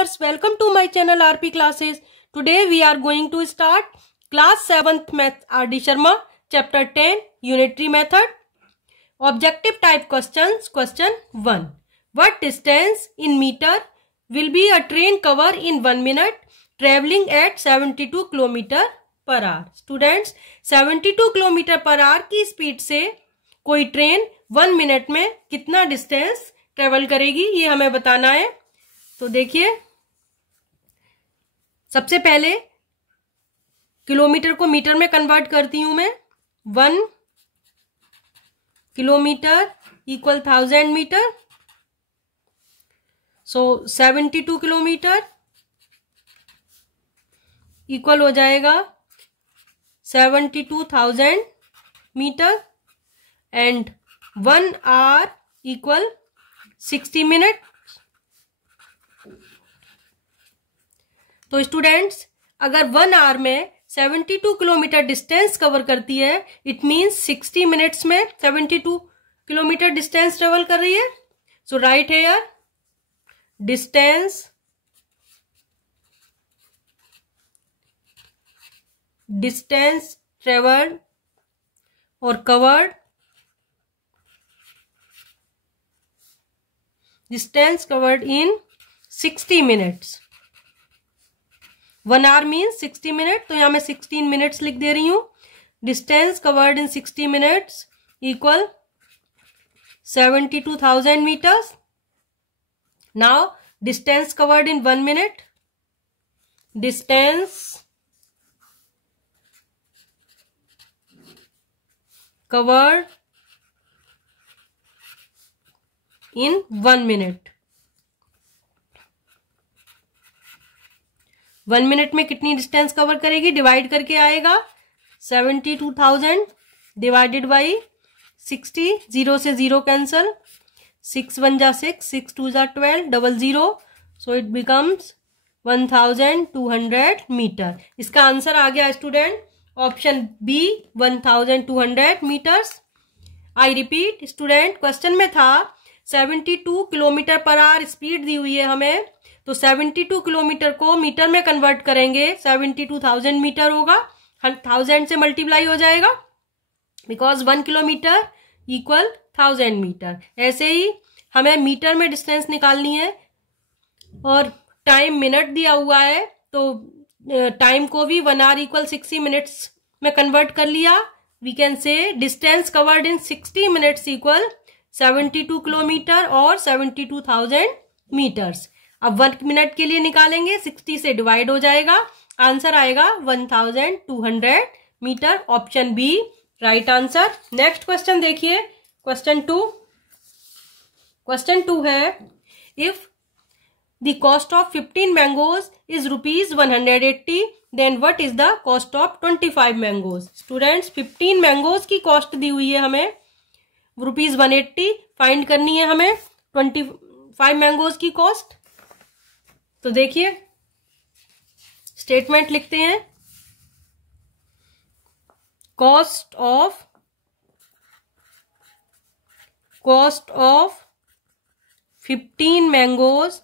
viewers, welcome to my channel RP Classes. Today we are going to start class 7th Math RD Sharma chapter 10 unitary method. Objective type questions. Question 1. What distance in meter will be a train cover in 1 minute traveling at 72 km per hour? Students, 72 km per hour की speed से कोई train 1 minute में कितना distance travel करेगी ये हमें बताना है। तो देखिए, सबसे पहले किलोमीटर को मीटर में कन्वर्ट करती हूं मैं। 1 kilometre equal 1000 metre, so 72 kilometre equal हो जाएगा 72,000 metre and 1 hour equal 60 minute. तो स्टूडेंट्स, अगर 1 आवर में 72 किलोमीटर डिस्टेंस कवर करती है, इट मीन्स 60 मिनट्स में 72 किलोमीटर डिस्टेंस ट्रेवल कर रही है। So right here distance travelled और covered, distance covered in 60 minutes. 1 hour means 60 minute, तो यहां मैं 16 मिनट्स लिख दे रही हूं। Distance covered in 60 minutes equal 72,000 metres. Now distance covered in 1 minute, distance covered in 1 minute. 1 minute में कितनी डिस्टेंस कवर करेगी, डिवाइड करके आएगा 72,000 डिवाइडेड बाई 60, 0 से 0 कैंसल, 6 1 जा 6, 6 2 जा 12, 00, सो इट बिकम्स 1200 मीटर। इसका आंसर आ गया student option B 1200 metres. I repeat student, question में था 72 किलोमीटर पर आवर स्पीड दी हुई है हमें, तो 72 किलोमीटर को मीटर में कन्वर्ट करेंगे 72,000 मीटर होगा, 1000 से मल्टीप्लाई हो जाएगा बिकॉज 1 किलोमीटर इक्वल 1000 मीटर। ऐसे ही हमें मीटर में डिस्टेंस निकालनी है और टाइम मिनट दिया हुआ है, तो टाइम को भी 1 आवर इक्वल 60 मिनट्स में कन्वर्ट कर लिया। We can say distance covered in 60 minutes equal 72 kilometre और 72,000 मीटर्स। अब 1 मिनट के लिए निकालेंगे, 60 से डिवाइड हो जाएगा, आंसर आएगा 1200 metre. Option B right answer. Next question देखिए, क्वेश्चन 2 है if the cost of 15 mangoes is ₹180 then what is the cost of 25 mangoes. Students, 15 mangoes की कॉस्ट दी हुई है हमें ₹180, फाइंड करनी है हमें 25 मैंगोज की कॉस्ट। तो देखिए स्टेटमेंट लिखते हैं, कॉस्ट ऑफ 15 मैंगोज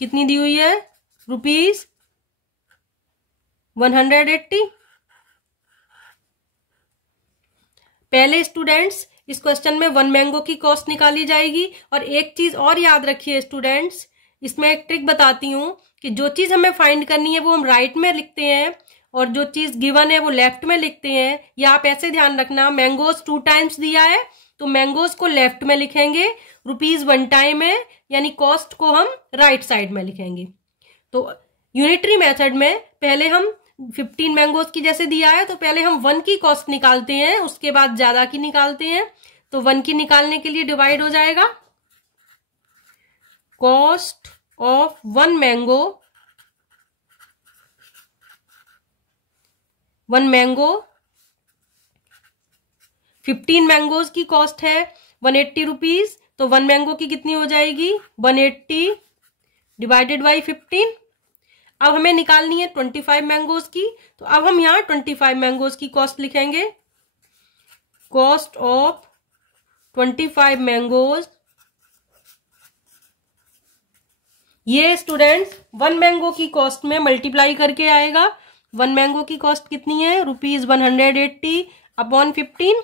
कितनी दी हुई है, ₹180। पहले स्टूडेंट्स इस क्वेश्चन में 1 मैंगो की कॉस्ट निकाली जाएगी। और एक चीज और याद रखिए स्टूडेंट्स, इसमें एक ट्रिक बताती हूं कि जो चीज हमें फाइंड करनी है वो हम राइट में लिखते हैं और जो चीज गिवन है वो लेफ्ट में लिखते हैं। या आप ऐसे ध्यान रखना, मैंगोज 2 टाइम्स दिया है तो मैंगोज को लेफ्ट में लिखेंगे, ₹1 टाइम है यानी कॉस्ट को हम राइट साइड में लिखेंगे। तो यूनिटरी मेथड में पहले हम 15 मैंगोज की जैसे दिया है तो पहले हम 1 की कॉस्ट निकालते हैं, उसके बाद ज्यादा की निकालते हैं। तो 1 की निकालने के लिए डिवाइड हो जाएगा, कॉस्ट ऑफ 1 मैंगो 15 मैंगोज की कॉस्ट है ₹180, तो 1 मैंगो की कितनी हो जाएगी, 180 डिवाइडेड बाई 15। अब हमें निकालनी है 25 मैंगोज की, तो अब हम यहां 25 मैंगोज की कॉस्ट लिखेंगे, कॉस्ट ऑफ 25 मैंगोज ये स्टूडेंट्स 1 मैंगो की कॉस्ट में मल्टीप्लाई करके आएगा। 1 मैंगो की कॉस्ट कितनी है, ₹180 अपॉन 15।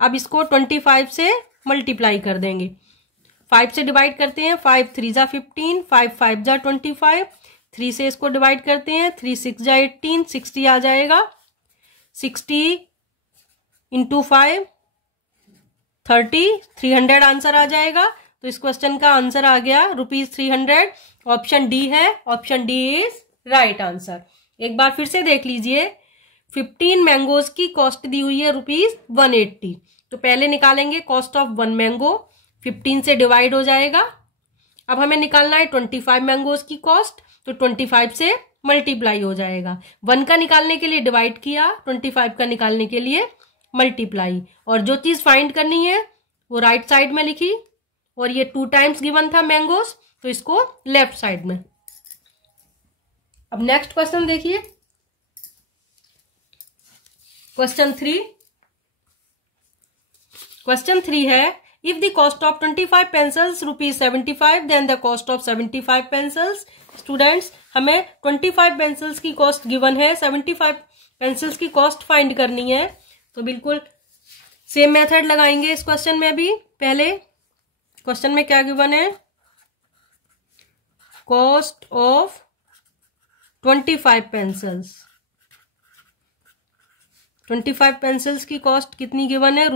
अब इसको 25 से मल्टीप्लाई कर देंगे, 5 से डिवाइड करते हैं, 5 3 जा 15, 5 5 जा 25, 3 से इसको डिवाइड करते हैं, 3 6 जा 18, 60 आ जाएगा, 60 इंटू 5 30, 300 आंसर आ जाएगा। तो इस क्वेश्चन का आंसर आ गया ₹300। ऑप्शन डी है, option D is right answer. एक बार फिर से देख लीजिए, 15 मैंगोज की कॉस्ट दी हुई है ₹180। तो पहले निकालेंगे कॉस्ट ऑफ 1 मैंगो, 15 से डिवाइड हो जाएगा। अब हमें निकालना है 25 मैंगोज की कॉस्ट, तो 25 से मल्टीप्लाई हो जाएगा। 1 का निकालने के लिए डिवाइड किया, 25 का निकालने के लिए मल्टीप्लाई। और जो चीज फाइंड करनी है वो राइट साइड में लिखी, और ये 2 टाइम्स गिवन था मैंगोज, तो इसको लेफ्ट साइड में। अब नेक्स्ट क्वेश्चन देखिए, क्वेश्चन 3। क्वेश्चन 3 है, if the cost of 25 pencils ₹75, then the cost of 75 pencils. Students, हमें 25 पेंसिल्स की कॉस्ट गिवन है, 75 पेंसिल्स की कॉस्ट फाइंड करनी है। तो बिल्कुल सेम मेथड लगाएंगे इस क्वेश्चन में भी। पहले क्वेश्चन में क्या गिवन है, कॉस्ट ऑफ 25 पेंसिल्स। 25 पेंसिल्स की कॉस्ट कितनी गिवन है,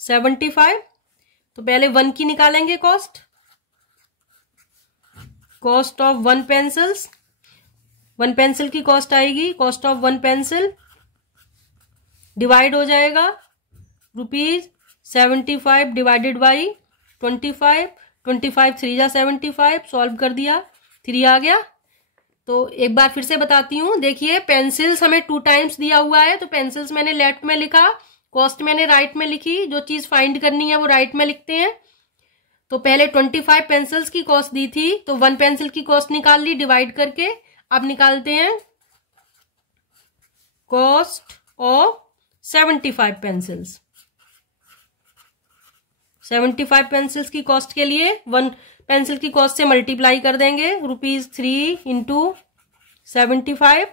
₹75। तो पहले 1 की निकालेंगे cost, cost of 1 pencils. 1 pencil की कॉस्ट आएगी, कॉस्ट ऑफ 1 पेंसिल डिवाइड हो जाएगा, ₹75 डिवाइडेड बाई 25, 25 3 जा 75, सॉल्व कर दिया, 3 आ गया। तो एक बार फिर से बताती हूँ, देखिए पेंसिल्स हमें 2 टाइम्स दिया हुआ है, तो पेंसिल्स मैंने लेफ्ट में लिखा, कॉस्ट मैंने राइट में लिखी। जो चीज फाइंड करनी है वो राइट में लिखते हैं। तो पहले 25 पेंसिल्स की कॉस्ट दी थी, तो 1 पेंसिल की कॉस्ट निकाल ली डिवाइड करके। अब निकालते हैं कॉस्ट ऑफ 75 पेंसिल्स। 75 पेंसिल्स की कॉस्ट के लिए 1 पेंसिल की कॉस्ट से मल्टीप्लाई कर देंगे, ₹3 इंटू 75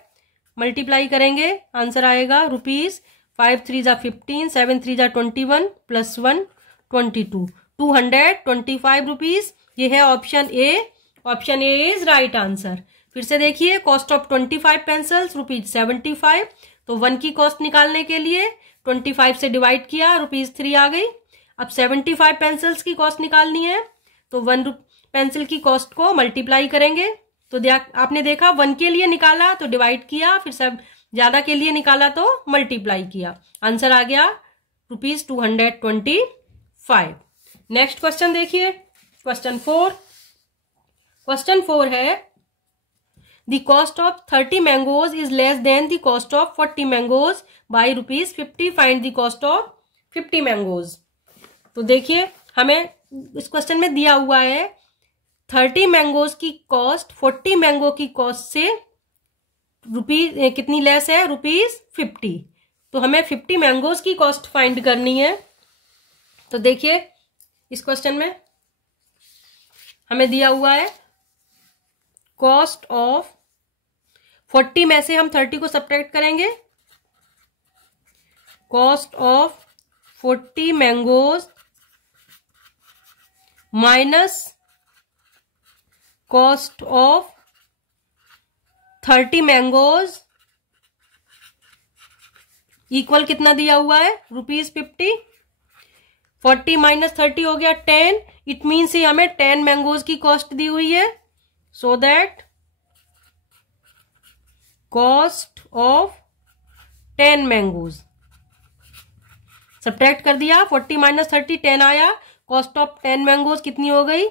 मल्टीप्लाई करेंगे, आंसर आएगा ₹5 3 जा 15, 7 3 जा 21, प्लस 1 22, ₹225। ये है option A. Option A is right answer. फिर से देखिए, कॉस्ट ऑफ 25 पेंसिल्स ₹75। तो 1 की कॉस्ट निकालने के लिए 25 से डिवाइड किया, ₹3 आ गई। अब 75 पेंसिल्स की कॉस्ट निकालनी है, तो 1 पेंसिल की कॉस्ट को मल्टीप्लाई करेंगे। तो आपने देखा, 1 के लिए निकाला तो डिवाइड किया, फिर सब ज्यादा के लिए निकाला तो मल्टीप्लाई किया, आंसर आ गया ₹225। नेक्स्ट क्वेश्चन देखिए, क्वेश्चन 4। क्वेश्चन 4 है, the cost of 30 mangoes is less than the cost of 40 mangoes by ₹50। Find the cost of 50 mangoes. तो देखिए, हमें इस क्वेश्चन में दिया हुआ है 30 मैंगोज की कॉस्ट 40 मैंगो की कॉस्ट से कितनी लेस है, ₹50। तो हमें 50 मैंगोज की कॉस्ट फाइंड करनी है। तो देखिए, इस क्वेश्चन में हमें दिया हुआ है कॉस्ट ऑफ 40 में से हम 30 को सब्ट्रैक्ट करेंगे, cost of 40 mangoes minus cost of 30 mangoes equal कितना दिया हुआ है, ₹50। 40 माइनस 30 हो गया 10। इट मीन्स हमें 10 मैंगोज की कॉस्ट दी हुई है। So that cost of 10 mangoes subtract कर दिया, 40 माइनस 30 10 आया, कॉस्ट ऑफ 10 मैंगोज कितनी हो गई,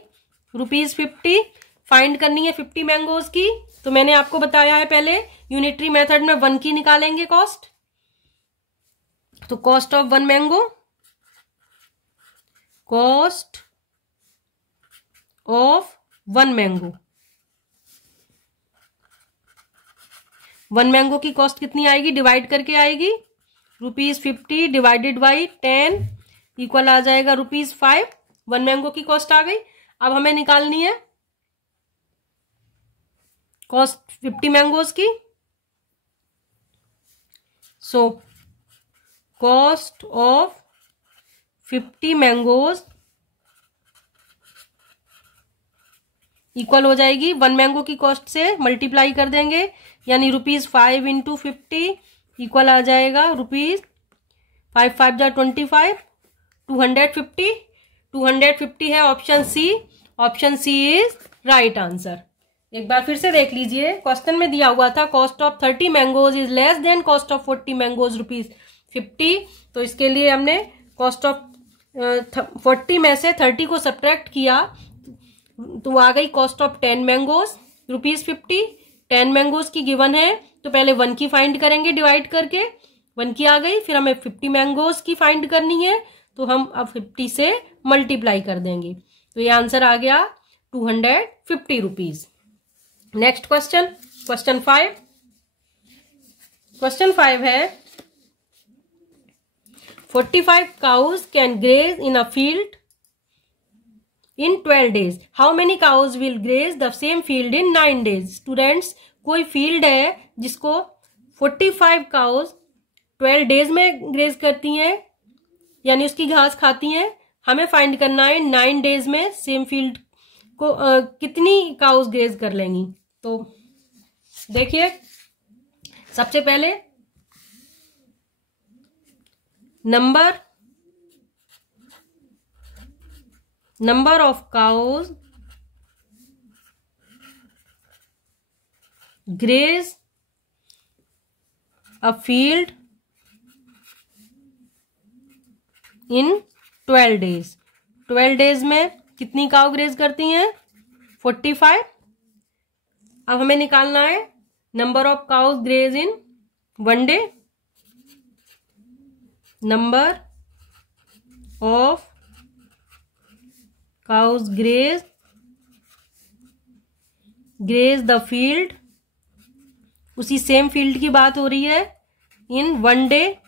₹50। फाइंड करनी है 50 मैंगोज की। तो मैंने आपको बताया है पहले, यूनिटरी मेथड में 1 की निकालेंगे कॉस्ट। तो cost of 1 mango, cost of 1 mango, 1 mango की कॉस्ट कितनी आएगी, डिवाइड करके आएगी, ₹50 डिवाइडेड बाई 10 इक्वल आ जाएगा ₹5। 1 मैंगो की कॉस्ट आ गई। अब हमें निकालनी है कॉस्ट 50 मैंगोज की। So cost of 50 mangoes equal हो जाएगी 1 मैंगो की कॉस्ट से मल्टीप्लाई कर देंगे, यानी ₹5 इंटू 50 इक्वल आ जाएगा ₹5 5 जा 25 250 250 है option C. Option C is right answer. एक बार फिर से देख लीजिए, क्वेश्चन में दिया हुआ था cost of 30 mangoes is less than cost of 40 mangoes ₹50। तो इसके लिए हमने कॉस्ट ऑफ 40 में से 30 को सब्ट्रैक्ट किया तो आ गई कॉस्ट ऑफ 10 मैंगोज ₹50। 10 मैंगोज की गिवन है तो पहले 1 की फाइंड करेंगे डिवाइड करके, 1 की आ गई। फिर हमें 50 मैंगोज की फाइंड करनी है तो हम अब 50 से मल्टीप्लाई कर देंगे, तो ये आंसर आ गया ₹250। Next question, question 5। क्वेश्चन 5 है 45 cows can graze in a field in 12 days. How many cows will graze the same field in 9 days? Students, कोई फील्ड है जिसको 45 काउज 12 डेज में ग्रेज करती हैं, यानी उसकी घास खाती हैं। हमें फाइंड करना है 9 डेज में सेम फील्ड को कितनी काउज ग्रेज कर लेंगी। तो देखिए, सबसे पहले number of cows graze a field in 12 days। 12 days में कितनी काउ ग्रेज करती हैं? 45। अब हमें निकालना है number of cows graze in 1 day. Number of cows graze the field, उसी सेम फील्ड की बात हो रही है, इन 1 डे।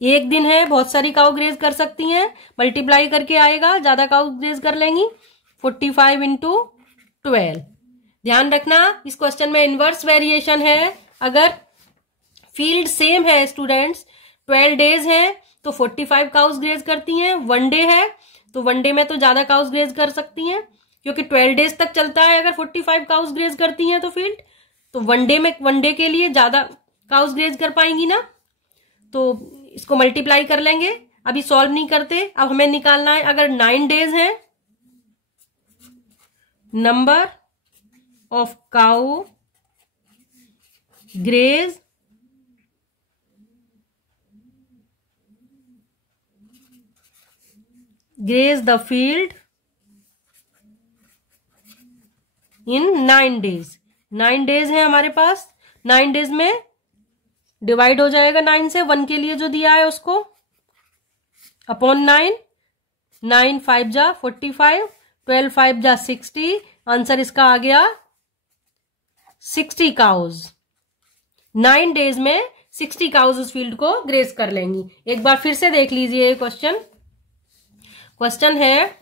एक दिन है, बहुत सारी काउ ग्रेज कर सकती हैं, मल्टीप्लाई करके आएगा, ज्यादा काउ ग्रेज कर लेंगी। 45 इंटू 12। ध्यान रखना इस क्वेश्चन में इनवर्स वेरिएशन है। अगर फील्ड सेम है स्टूडेंट्स, 12 डेज है तो 45 काउस ग्रेज करती हैं। 1 डे है तो 1 डे में तो ज्यादा काउस ग्रेज कर सकती हैं, क्योंकि 12 डेज तक चलता है। अगर 45 काउस ग्रेज करती हैं तो फील्ड, तो 1 डे के लिए ज्यादा काउस ग्रेज कर पाएंगी ना। तो इसको मल्टीप्लाई कर लेंगे, अभी सॉल्व नहीं करते। अब हमें निकालना है, अगर 9 डेज है, number of cow graze the field in 9 days. 9 days है हमारे पास, 9 डेज में डिवाइड हो जाएगा 9 से, 1 के लिए जो दिया है उसको, अपॉन 9। 9 5 जा 45, 12 5 जा 60। आंसर इसका आ गया 60 काउज। 9 डेज में 60 काउज उस फील्ड को ग्रेज कर लेंगी। एक बार फिर से देख लीजिए क्वेश्चन। क्वेश्चन है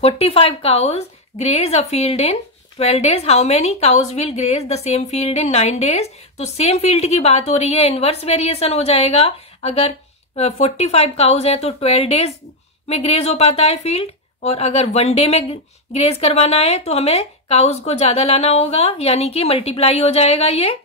45 cows graze a field in 12 days. How many cows will graze the same field in 9 days? तो सेम फील्ड की बात हो रही है, इनवर्स वेरिएशन हो जाएगा। अगर 45 काउज है तो 12 डेज में ग्रेज हो पाता है फील्ड, और अगर 1 डे में ग्रेज करवाना है तो हमें काउज को ज्यादा लाना होगा, यानी कि मल्टीप्लाई हो जाएगा ये।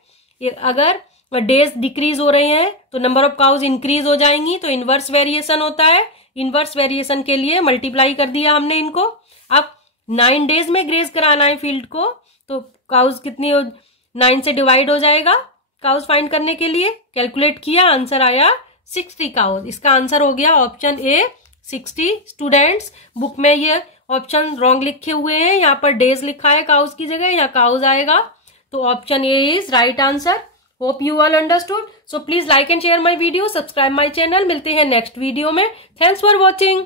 अगर डेज डिक्रीज हो रहे हैं तो नंबर ऑफ काउज इंक्रीज हो जाएंगी, तो इनवर्स वेरिएशन होता है। इनवर्स वेरिएशन के लिए मल्टीप्लाई कर दिया हमने इनको। अब 9 डेज में ग्रेज कराना है फील्ड को, तो काउज कितनी 9 से डिवाइड हो जाएगा काउज फाइंड करने के लिए। कैलकुलेट किया, आंसर आया 60 काउज। इसका आंसर हो गया ऑप्शन ए 60। स्टूडेंट्स, बुक में ये ऑप्शन रॉन्ग लिखे हुए हैं, यहाँ पर डेज लिखा है काउज की जगह, यहाँ काउज आएगा। तो option A is right answer. Hope you all understood. So please like and share my video, subscribe my channel. मिलते हैं नेक्स्ट वीडियो में। Thanks for watching.